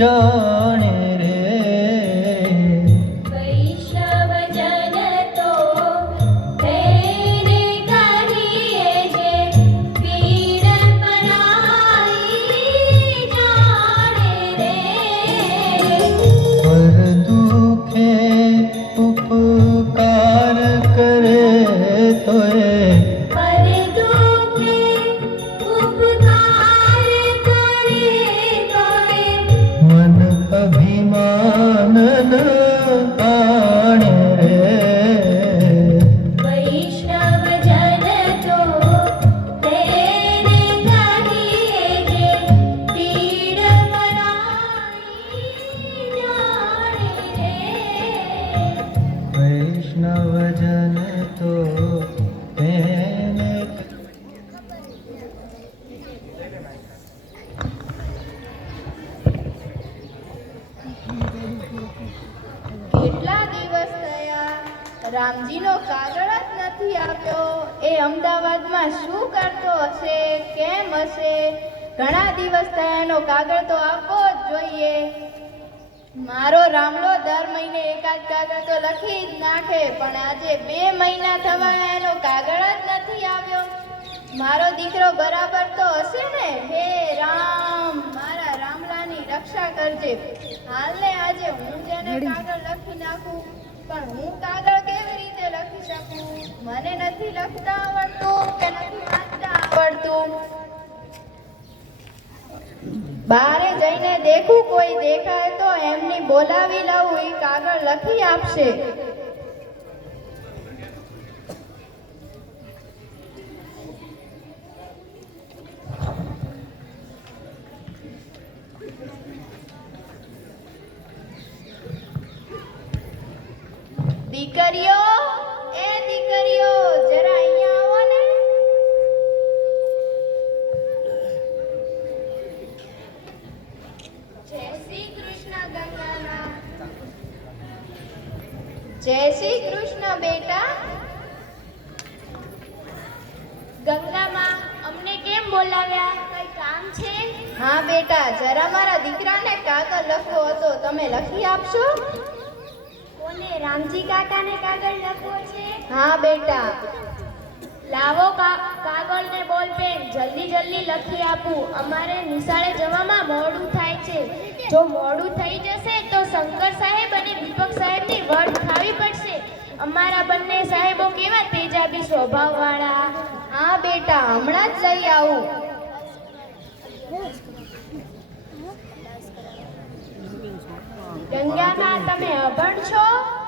જાણે રે વૈષ્ણવ જન તો તેને કહીએ જે પીડ પરાઈ જાણે રે પર દુખે ઉપકાર કરે તોય પર દુખે ઉપકાર કરે તોય મન અભિમાન ન આણે રે વૈષ્ણવ જન તો તેને કહીએ જે પીડ પરાઈ જાણે રે વૈષ્ણવજન તો તેને કેટલા દિવસ થયા રામજીનો કાગળ જ નથી આવ્યો. એ અમદાવાદમાં શું કરતો હશે, કેમ હશે? ઘણા દિવસ થયા, એનો કાગળ તો આપવો જ જોઈએ. મારો રામલો દર મહિને એકાદ કાગળ તો લખી જ નાખે, પણ આજે 2 મહિના થવા એનો કાગળ જ નથી આવ્યો. મારો દીકરો બરાબર તો હશે ને? હે રામ, મારા રામલાની રક્ષા કરજે. હાલને આજે હું જેને કાગળ લખી નાખું, પણ હું કાગળ કેવી રીતે લખી શકું? મને નથી લખતા આવડતું કે નથી વાંચતા આવડતું. બારે જઈને દેખું, કોઈ દેખાય તો એમની બોલાવી લઉં, એ કાગળ લખી આપશે. દીકરીઓ, એ દીકરીઓ, જરા અહીંયા આવો ને. જય શ્રી કૃષ્ણ ગંગાના. જય શ્રી કૃષ્ણ બેટા. ગંગામાં અમને કેમ બોલાવ્યા? કઈ કામ છે? હા બેટા, જરા મારા દીકરાને કાગળ લખવો હતો, તમે લખી આપશો? કોને? રામજી કાકાને કાગળ લખવો છે? હા બેટા. લાવો કાગળ ને બોલપેન, જલ્દી જલ્દી લખી આપું. અમારે નિશાળે જવામાં મોડું થાય છે. જો મોડું થઈ જશે તો શંકર સાહેબ અને દીપક સાહેબની વટ ખાવી પડશે. અમારા બંને સાહેબો કેવા તેજાબી સ્વભાવવાળા. હા બેટા, હમણાં જ લઈ આવું. ગંગામાં તમે અભણ છો?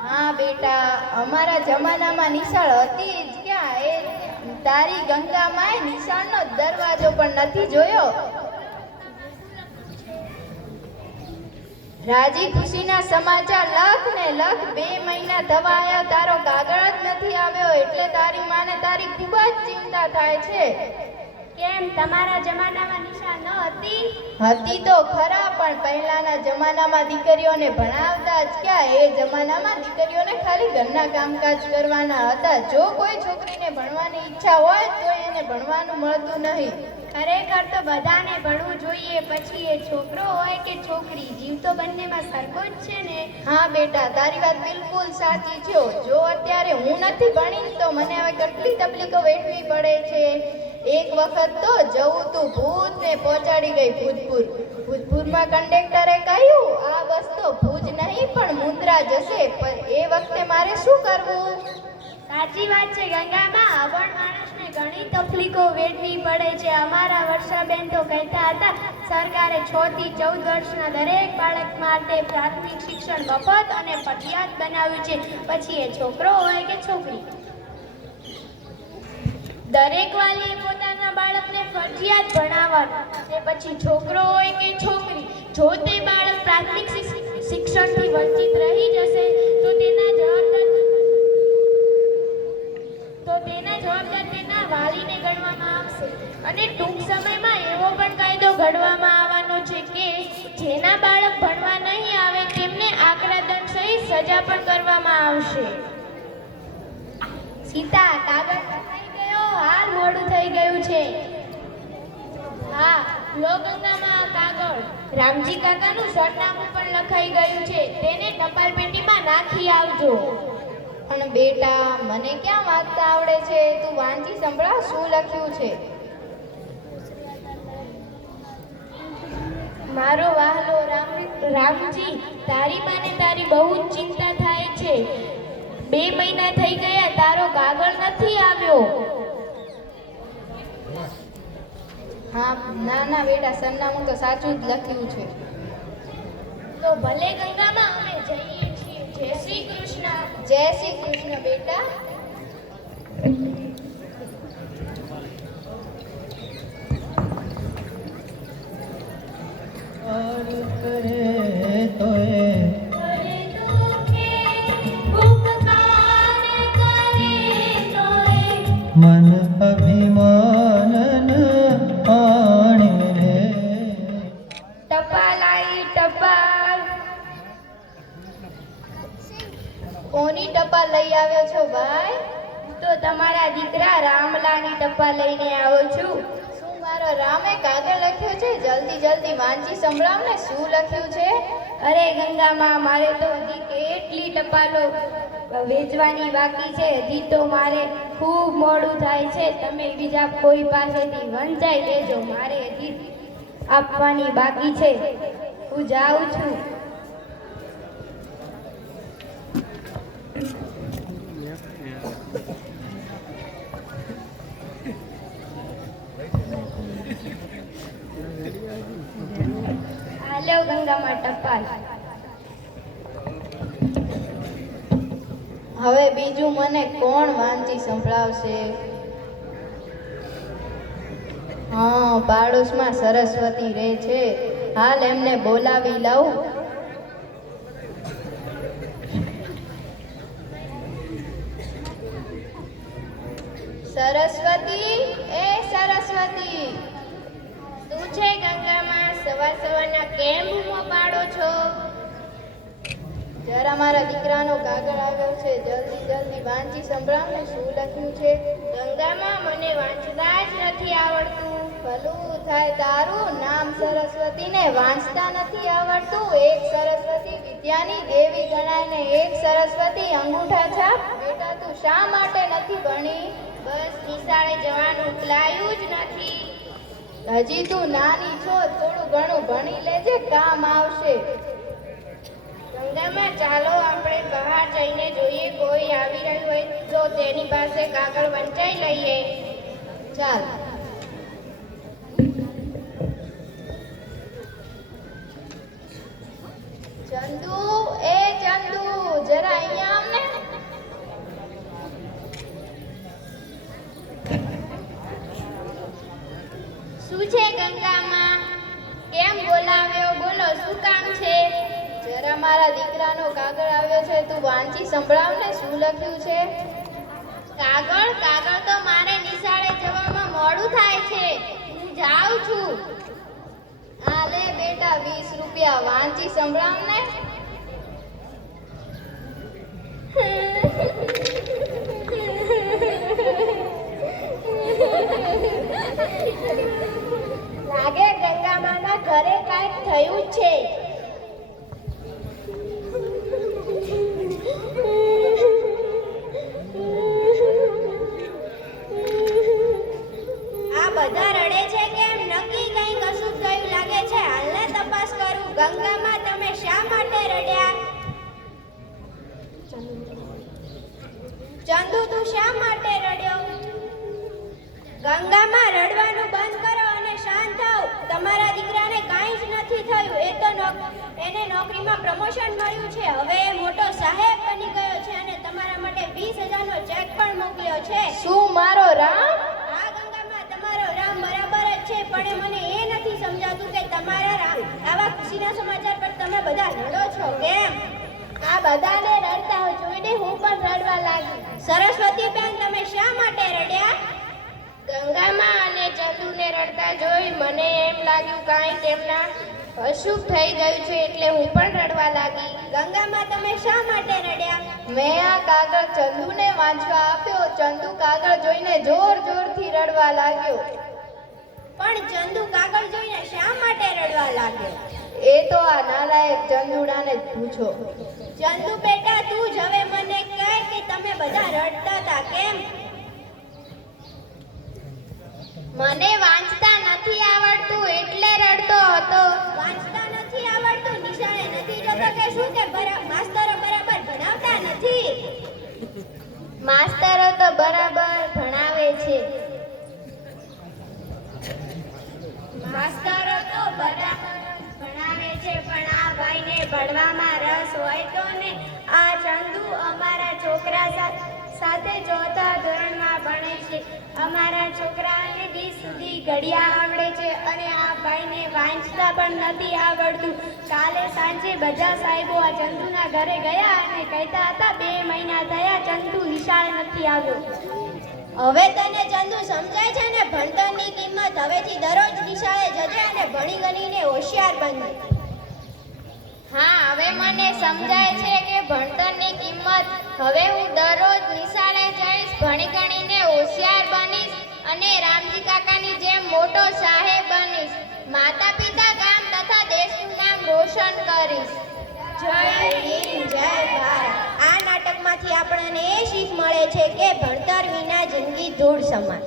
હા બેટા, અમારા જમાનામાં નિશાળ હતી જ ક્યાં. એ તારી ગંગામાં નિશાળનો દરવાજો પણ નથી જોયો. રાજી ખુશીના સમાચાર લખ ને લખ. 2 મહિના થવા આવ્યા, તારો કાગળ જ નથી આવ્યો, એટલે તારી માને તારી ખૂબ જ ચિંતા થાય છે. કેમ, તમારા જમાનામાં નિશાળ ન હતી? હતી તો ખરા, પણ પહેલાના જમાનામાં દીકરીઓને ભણાવતા જ ક્યાં. એ જમાનામાં દીકરીઓને ખાલી ઘરના કામકાજ કરવાના હતા. જો કોઈ છોકરીને ભણવાની ઈચ્છા હોય તો એને ભણવાનું મળતું નહીં. ખરેખર તો બધાને ભણવું જોઈએ, પછી એ છોકરો હોય કે છોકરી, જીવ તો બંનેમાં સરખો જ છે ને. હા બેટા, તારી વાત બિલકુલ સાચી છે. જો અત્યારે હું નથી ભણી તો મને હવે કેટલી તકલીફો વેઠવી પડે છે. એક વખત તો જવું તું ભૂજ ને પહોંચાડી ગઈ ભૂજપુર. ભૂજપુરમાં કંડક્ટરે કહ્યું, આ બસ તો ભૂજ નહીં પણ મુન્દ્રા જશે. પણ એ વખતે મારે શું કરવું? સાચી વાત છે ગંગામાં, અભણ માણસને ઘણી તકલીફો વેઠવી પડે છે. અમારા વર્ષાબેન તો કહેતા હતા, સરકારે 6 થી 14 વર્ષના દરેક બાળક માટે પ્રાથમિક શિક્ષણ મફત અને ફરજિયાત બનાવ્યું છે, પછી એ છોકરો હોય કે છોકરી. દરેક વાલીએ પોતાના બાળકને ફરજિયાત ભણાવવાનું, તે પછી છોકરો હોય કે છોકરી. જો તે બાળક પ્રાથમિક શિક્ષણથી વંચિત રહી જશે તો તેના જવાબદાર તેના વાલીને ગણવામાં આવશે. અને ટૂંક સમયમાં એવો પણ કાયદો ઘડવામાં આવવાનો છે કે જેના બાળક ભણવા નહીં આવે તેમને આકરા દંડ સહિત સજા પણ કરવામાં આવશે. સીતા, કાગળ લખાઈ ગયો? હાલ મોડું થઈ ગયું છે. હા, લો ગંગામાં કાગળ. રામજી કાકાનું સરનામું પણ લખાઈ ગયું છે. તેને ટપાલ પેટીમાં નાખી આવજો. પણ બેટા મને ક્યાં વાંચતા આવડે છે? તું વાંચી સંભળાવ શું લખ્યું છે. મારો વહાલો રામજી, તારી માને તારી બહુ જ ચિંતા થાય છે. 2 મહિના થઈ ગયા, તારો કાગળ નથી આવ્યો. હા ના ના બેટા, સરનામું તો સાચું જ લખ્યું છે. તો ભલે ગંગામાં, અમે જઈએ છીએ. જય શ્રી કૃષ્ણ. જય શ્રી કૃષ્ણ બેટા. और करे तो ये मन अभिमानन आणे रे ટપાલ આવી, ટપાલ. કોની ટપાલ લઈ આવ્યો છો ભાઈ? તો તમારા દીકરા રામલાની ટપાલ લઈને આવ્યો છું. શું મારો રામે કાગળ લખ્યો છે? જલ્દી જલ્દી વાંચી સંભળાવ ને, શું લખ્યું છે? અરે ગંગામાં, મારે તો હજી કેટલી ટપાલો વેચવાની બાકી છે. હજી તો મારે ખૂબ મોડું થાય છે. તમે બીજા કોઈ પાસેથી વંચાઈ લેજો. મારે હજી આપવાની બાકી છે. હું જાઉં છું. હાલો ગંગામાં ટપાલ. હવે બીજું મને કોણ વાંચી સંભળાવશે? હા, પાડોશમાં સરસ્વતી રહે છે. હાલ એમને બોલાવી લાવું. સરસ્વતી, એ સરસ્વતી. શું છે ગંગામાં? સવારના કેમ બૂમો પાડો છો? જરા મારા દીકરાનો કાગળ આવ્યો છે. જલ્દી જલ્દી વાંચી સંભળાવ ને, શું લખ્યું છે? ગંગામાં, મને વાંચતા જ નથી આવડતું. ભલું થાય તારું. નામ સરસ્વતી ને વાંચતા નથી આવડતું? એક સરસ્વતી વિદ્યાની દેવી ગણાય ને એક સરસ્વતી અંગૂઠા છાપ. બેટા તું શા માટે નથી ભણી? બસ નિશાળે જવાનું ભલાયું જ નથી. હજી તું નાની છો, થોડું ઘણું ભણી લેજે, કામ આવશે. ગંગામાં, ચાલો આપણે બહાર જઈને જોઈએ. કોઈ આવી રહ્યું હોય તો તેની પાસે કાગળ વંચાઈ લઈએ. ચાલ. ચંદુ, એ ચંદુ, જરા અહીંયા આવ ને. શું છે ગંગામાં? કેમ બોલાવ્યો? બોલો, શું કામ છે? જરા મારા દીકરાનો કાગળ આવ્યો છે, તું વાંચી સંભળાવ ને, શું લખ્યું છે? કાગળ તો મારે નિશાળે જવામાં મોડું થાય છે. હું જાઉં છું. આ લે બેટા 20 રૂપિયા, વાંચી સંભળાવ ને. લાગે ગંગામાના ઘરે કાંઈક થયું છે. આ બધા રડે છે કેમ? નક્કી કંઈ કશું થયું લાગે છે. હાલને તપાસ કરું. ગંગામાં, તમે શા માટે રડ્યા? ચંદુ, તું શા માટે રડ્યો? ગંગામાં, રડવાનું બંધ કરો અને શાંત થાઓ. તમારા દીકરાને કાંઈ જ નથી થયું. એને નોકરીમાં પ્રમોશન મળ્યું છે. હવે એ મોટો સાહેબ બની ગયો છે અને તમારા માટે 20,000નો ચેક પણ મોકલ્યો છે. શું મારો રામ? હા ગંગામાં, તમારો રામ બરાબર જ છે, પણ મને એ નથી સમજાતું કે તમારા રામ આવા ખુશીના સમાચાર પર તમે બધા રડો છો કેમ? આ બધાને રડતા જોઈને હું પણ રડવા લાગી. સરસ્વતી બેન, તમે શા માટે રડ્યા? ગંગામાં અને ચંદુને રડતા જોઈ મને એમ લાગ્યું કાંઈ તેમના અશુભ થઈ ગયું છે, એટલે હું પણ રડવા લાગી. ગંગામાં, તમે શા માટે રડ્યા? મેં આ કાગળ ચંદુને વાંચવા આપ્યો. ચંદુ કાગળ જોઈને જોર જોરથી રડવા લાગ્યો. પણ ચંદુ કાગળ જોઈને શા માટે રડવા લાગ્યો? એ તો આ નાલાયક ચંદુડાને જ પૂછો. ચંદુ બેટા, તું જ હવે મને કહે કે તમે બધા રડતા હતા કેમ? મને વાંચતા નથી આવડતું એટલે રડતો હતો. વાંચતા નથી આવડતું, નિશાળે નથી જતો કે શું, કે માસ્તરો બરાબર ભણાવતા નથી? માસ્તરો તો બરાબર ભણાવે છે. માસ્તરો તો બરાબર ભણાવે છે, પણ આ ભાઈને ભણવામાં રસ હોય તો ને. આ ચંદુ અમારા છોકરા સાથે ચોથા ધોરણમાં ભણે છે. અમારા છોકરાને 20 સુધી ઘડિયા આવડે છે અને આ ભાઈને વાંચતા પણ નથી આવડતું. કાલે સાંજે બધા સાહેબો આ ચંદુના ઘરે ગયા અને કહેતા હતા 2 મહિના થયા ચંદુ નિશાળ નથી આવ્યો. હવે તને ચંદુ સમજાય છે ને ભણતરની કિંમત? હવેથી દરરોજ નિશાળે જજે અને ભણી ગણીને હોશિયાર બનજે. હા, હવે મને સમજાય છે કે ભણતરની કિંમત. હવે હું દરરોજ નિશાળે જઈશ, ભણી ગણીને હોશિયાર બનીશ અને રામજી કાકાની જેમ મોટો સાહેબ બનીશ. માતા પિતા, ગામ તથા દેશનું નામ રોશન કરીશ. જય હિન્દ, જય ભારત. આ નાટકમાંથી આપણને એ શીખ મળે છે કે ભણતર વિના જિંદગી ધૂળ સમાન.